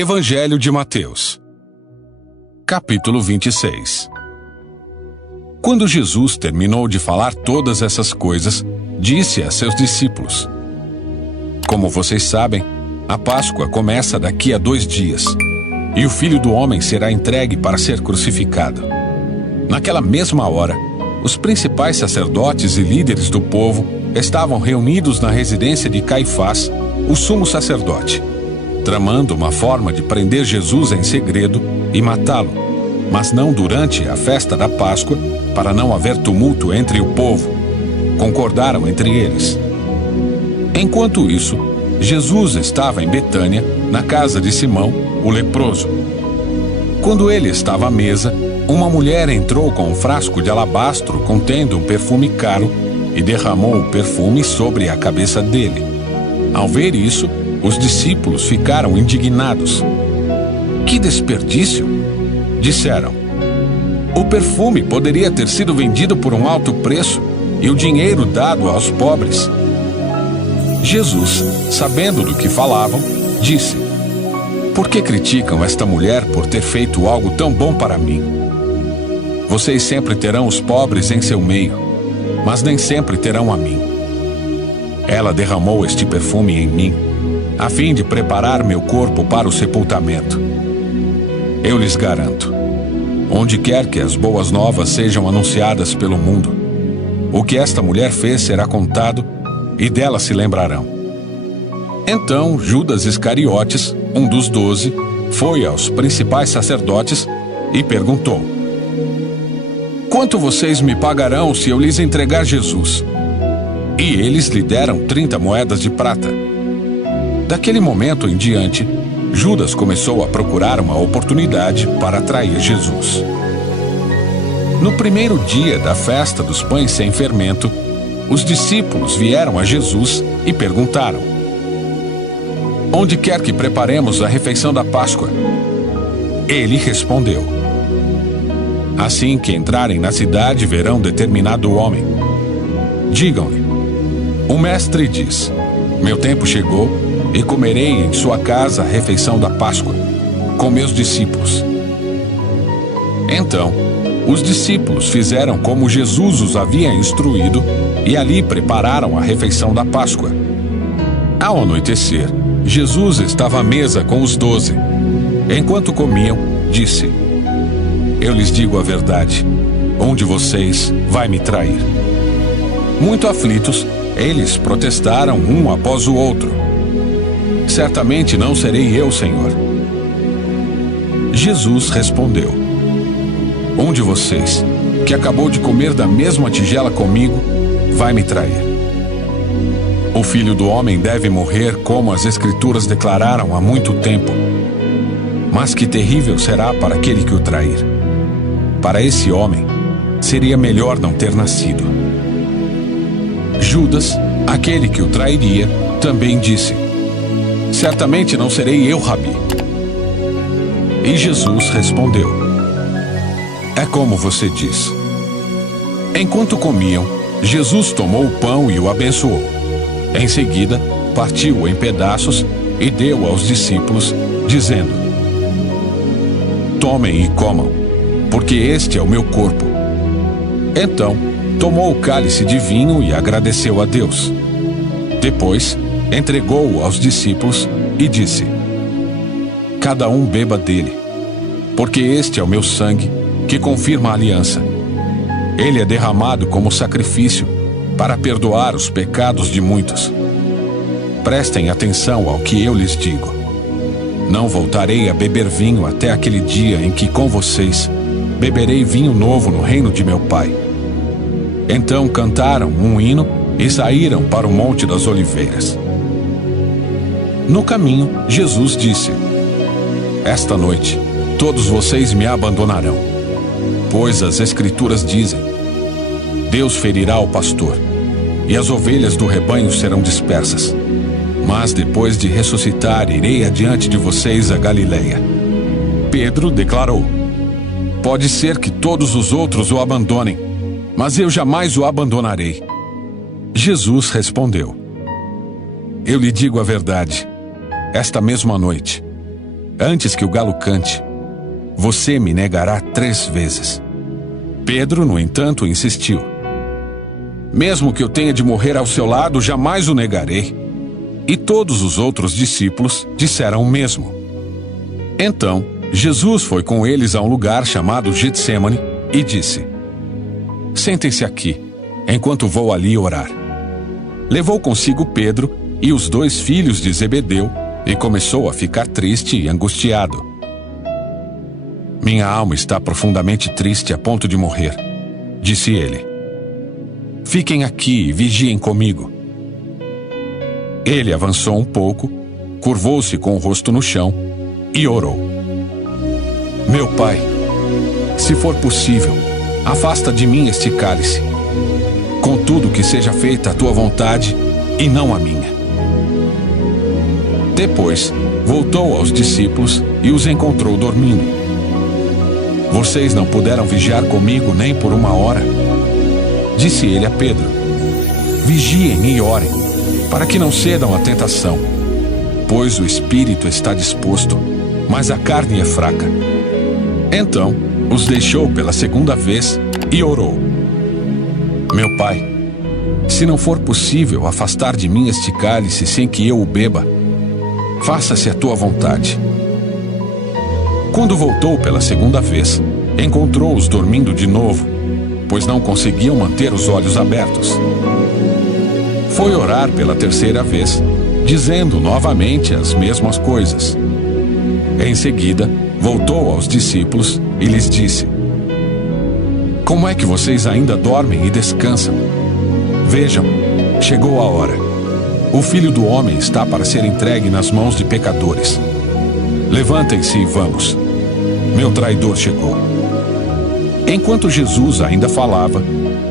Evangelho de Mateus, capítulo 26. Quando Jesus terminou de falar todas essas coisas, disse a seus discípulos: Como vocês sabem, a Páscoa começa daqui a 2 dias, e o Filho do Homem será entregue para ser crucificado. Naquela mesma hora, os principais sacerdotes e líderes do povo estavam reunidos na residência de Caifás, o sumo sacerdote, tramando uma forma de prender Jesus em segredo e matá-lo, mas não durante a festa da Páscoa, para não haver tumulto entre o povo. Concordaram entre eles. Enquanto isso, Jesus estava em Betânia, na casa de Simão, o leproso. Quando ele estava à mesa, uma mulher entrou com um frasco de alabastro contendo um perfume caro e derramou o perfume sobre a cabeça dele. Ao ver isso, os discípulos ficaram indignados. Que desperdício! Disseram. O perfume poderia ter sido vendido por um alto preço e o dinheiro dado aos pobres. Jesus, sabendo do que falavam, disse: Por que criticam esta mulher por ter feito algo tão bom para mim? Vocês sempre terão os pobres em seu meio, mas nem sempre terão a mim. Ela derramou este perfume em mim, a fim de preparar meu corpo para o sepultamento. Eu lhes garanto, onde quer que as boas novas sejam anunciadas pelo mundo, o que esta mulher fez será contado e dela se lembrarão. Então Judas Iscariotes, um dos 12, foi aos principais sacerdotes e perguntou: Quanto vocês me pagarão se eu lhes entregar Jesus? E eles lhe deram 30 moedas de prata. Daquele momento em diante, Judas começou a procurar uma oportunidade para atrair Jesus. No primeiro dia da festa dos pães sem fermento, os discípulos vieram a Jesus e perguntaram: Onde quer que preparemos a refeição da Páscoa? Ele respondeu: Assim que entrarem na cidade, verão determinado homem. Digam-lhe: O mestre diz: Meu tempo chegou e comerei em sua casa a refeição da Páscoa, com meus discípulos. Então, os discípulos fizeram como Jesus os havia instruído e ali prepararam a refeição da Páscoa. Ao anoitecer, Jesus estava à mesa com os 12. Enquanto comiam, disse: Eu lhes digo a verdade, um de vocês vai me trair. Muito aflitos, eles protestaram um após o outro: Certamente não serei eu, Senhor. Jesus respondeu: Um de vocês, que acabou de comer da mesma tigela comigo, vai me trair. O Filho do Homem deve morrer como as Escrituras declararam há muito tempo. Mas que terrível será para aquele que o trair. Para esse homem, seria melhor não ter nascido. Judas, aquele que o trairia, também disse: Certamente não serei eu, Rabi. E Jesus respondeu: É como você diz. Enquanto comiam, Jesus tomou o pão e o abençoou. Em seguida, partiu-o em pedaços e deu aos discípulos, dizendo: Tomem e comam, porque este é o meu corpo. Então, tomou o cálice de vinho e agradeceu a Deus. Depois, entregou-o aos discípulos e disse: Cada um beba dele, porque este é o meu sangue, que confirma a aliança. Ele é derramado como sacrifício para perdoar os pecados de muitos. Prestem atenção ao que eu lhes digo. Não voltarei a beber vinho até aquele dia em que com vocês beberei vinho novo no reino de meu Pai. Então cantaram um hino e saíram para o Monte das Oliveiras. No caminho, Jesus disse: Esta noite, todos vocês me abandonarão, pois as Escrituras dizem: Deus ferirá o pastor, e as ovelhas do rebanho serão dispersas. Mas depois de ressuscitar, irei adiante de vocês a Galileia. Pedro declarou: Pode ser que todos os outros o abandonem, mas eu jamais o abandonarei. Jesus respondeu: Eu lhe digo a verdade, esta mesma noite, antes que o galo cante, você me negará 3 vezes. Pedro, no entanto, insistiu. Mesmo que eu tenha de morrer ao seu lado, jamais o negarei. E todos os outros discípulos disseram o mesmo. Então, Jesus foi com eles a um lugar chamado Getsêmani e disse: Sentem-se aqui, enquanto vou ali orar. Levou consigo Pedro e os 2 filhos de Zebedeu e começou a ficar triste e angustiado. Minha alma está profundamente triste a ponto de morrer, disse ele. Fiquem aqui e vigiem comigo. Ele avançou um pouco, curvou-se com o rosto no chão e orou. Meu Pai, se for possível, afasta de mim este cálice. Contudo, que seja feita a tua vontade e não a minha. Depois, voltou aos discípulos e os encontrou dormindo. Vocês não puderam vigiar comigo nem por 1 hora? Disse ele a Pedro. Vigiem e orem, para que não cedam à tentação, pois o espírito está disposto, mas a carne é fraca. Então, os deixou pela 2ª vez e orou. Meu Pai, se não for possível afastar de mim este cálice sem que eu o beba, faça-se a tua vontade. Quando voltou pela 2ª vez, encontrou-os dormindo de novo, pois não conseguiam manter os olhos abertos. Foi orar pela 3ª vez, dizendo novamente as mesmas coisas. Em seguida, voltou aos discípulos e lhes disse: Como é que vocês ainda dormem e descansam? Vejam, chegou a hora. O Filho do Homem está para ser entregue nas mãos de pecadores. Levantem-se e vamos. Meu traidor chegou. Enquanto Jesus ainda falava,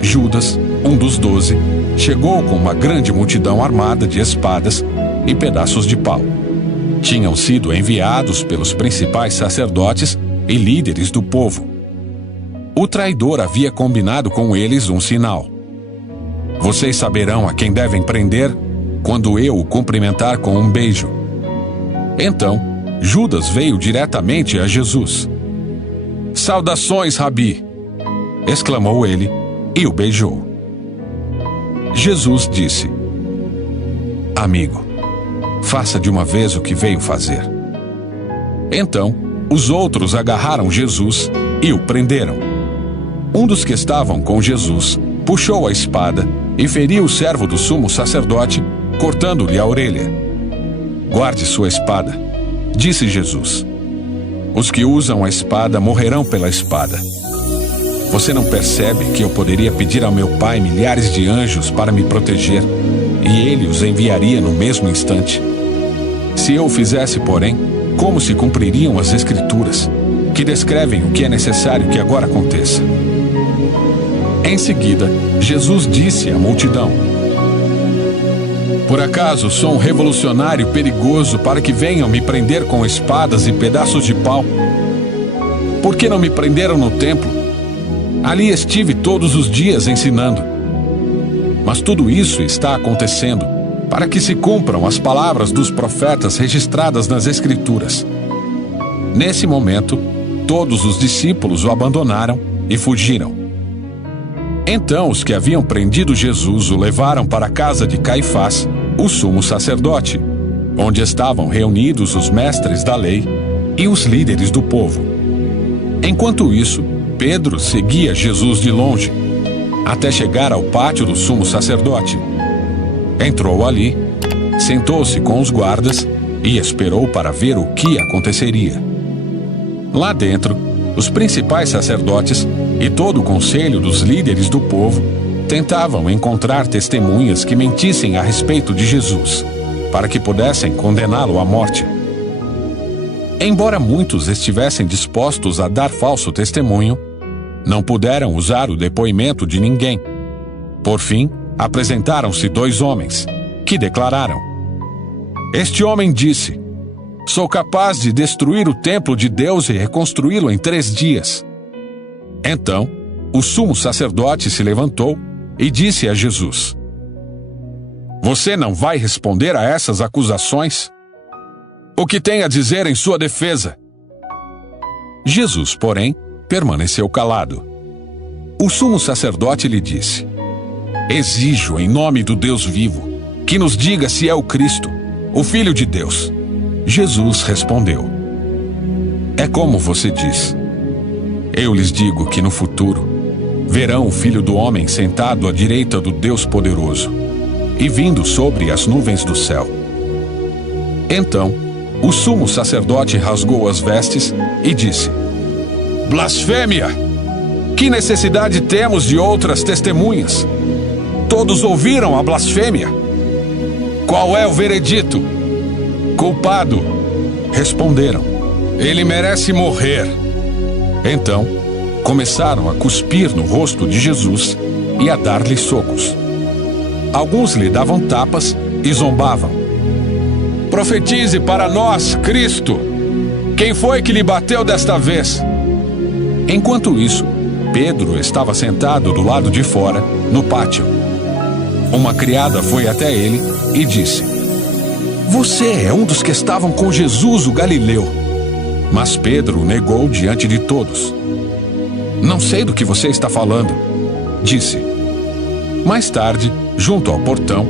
Judas, um dos 12, chegou com uma grande multidão armada de espadas e pedaços de pau. Tinham sido enviados pelos principais sacerdotes e líderes do povo. O traidor havia combinado com eles um sinal. Vocês saberão a quem devem prender quando eu o cumprimentar com um beijo. Então, Judas veio diretamente a Jesus. Saudações, Rabi! Exclamou ele e o beijou. Jesus disse: Amigo, faça de uma vez o que veio fazer. Então, os outros agarraram Jesus e o prenderam. Um dos que estavam com Jesus puxou a espada e feriu o servo do sumo sacerdote, cortando-lhe a orelha. Guarde sua espada, disse Jesus. Os que usam a espada morrerão pela espada. Você não percebe que eu poderia pedir ao meu Pai milhares de anjos para me proteger, e ele os enviaria no mesmo instante? Se eu o fizesse, porém, como se cumpririam as Escrituras, que descrevem o que é necessário que agora aconteça? Em seguida, Jesus disse à multidão: Por acaso sou um revolucionário perigoso para que venham me prender com espadas e pedaços de pau? Por que não me prenderam no templo? Ali estive todos os dias ensinando. Mas tudo isso está acontecendo para que se cumpram as palavras dos profetas registradas nas Escrituras. Nesse momento, todos os discípulos o abandonaram e fugiram. Então os que haviam prendido Jesus o levaram para a casa de Caifás, o sumo sacerdote, onde estavam reunidos os mestres da lei e os líderes do povo. Enquanto isso, Pedro seguia Jesus de longe, até chegar ao pátio do sumo sacerdote. Entrou ali, sentou-se com os guardas e esperou para ver o que aconteceria. Lá dentro, os principais sacerdotes e todo o conselho dos líderes do povo tentavam encontrar testemunhas que mentissem a respeito de Jesus, para que pudessem condená-lo à morte. Embora muitos estivessem dispostos a dar falso testemunho, não puderam usar o depoimento de ninguém. Por fim, apresentaram-se 2 homens, que declararam: Este homem disse: Sou capaz de destruir o templo de Deus e reconstruí-lo em 3 dias. Então, o sumo sacerdote se levantou e disse a Jesus: Você não vai responder a essas acusações? o que tem a dizer em sua defesa? Jesus, porém, permaneceu calado. O sumo sacerdote lhe disse: Exijo, em nome do Deus vivo, que nos diga se é o Cristo, o Filho de Deus. Jesus respondeu: É como você diz. Eu lhes digo que no futuro verão o Filho do Homem sentado à direita do Deus Poderoso e vindo sobre as nuvens do céu. Então, o sumo sacerdote rasgou as vestes e disse: Blasfêmia! Que necessidade temos de outras testemunhas? Todos ouviram a blasfêmia. Qual é o veredito? Culpado, responderam. Ele merece morrer. Então, começaram a cuspir no rosto de Jesus e a dar-lhe socos. Alguns lhe davam tapas e zombavam. Profetize para nós, Cristo! Quem foi que lhe bateu desta vez? Enquanto isso, Pedro estava sentado do lado de fora, no pátio. Uma criada foi até ele e disse: Você é um dos que estavam com Jesus, o Galileu. Mas Pedro negou diante de todos. Não sei do que você está falando, disse. Mais tarde, junto ao portão,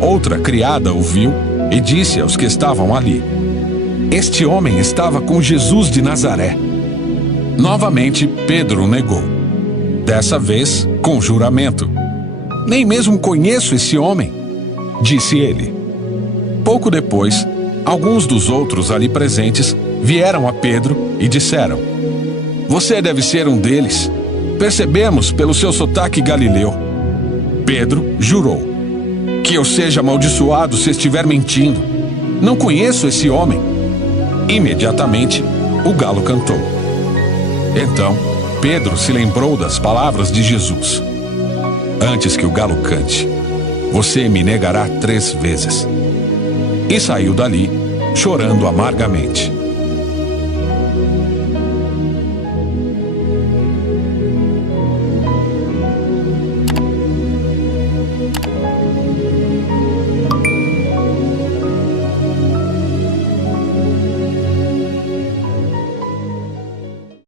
outra criada o viu e disse aos que estavam ali: Este homem estava com Jesus de Nazaré. Novamente, Pedro negou. Dessa vez, com juramento: Nem mesmo conheço esse homem, disse ele. Pouco depois, alguns dos outros ali presentes vieram a Pedro e disseram: Você deve ser um deles. Percebemos pelo seu sotaque galileu. Pedro jurou: Que eu seja amaldiçoado se estiver mentindo. Não conheço esse homem. Imediatamente, o galo cantou. Então, Pedro se lembrou das palavras de Jesus: Antes que o galo cante, você me negará 3 vezes. E saiu dali, chorando amargamente.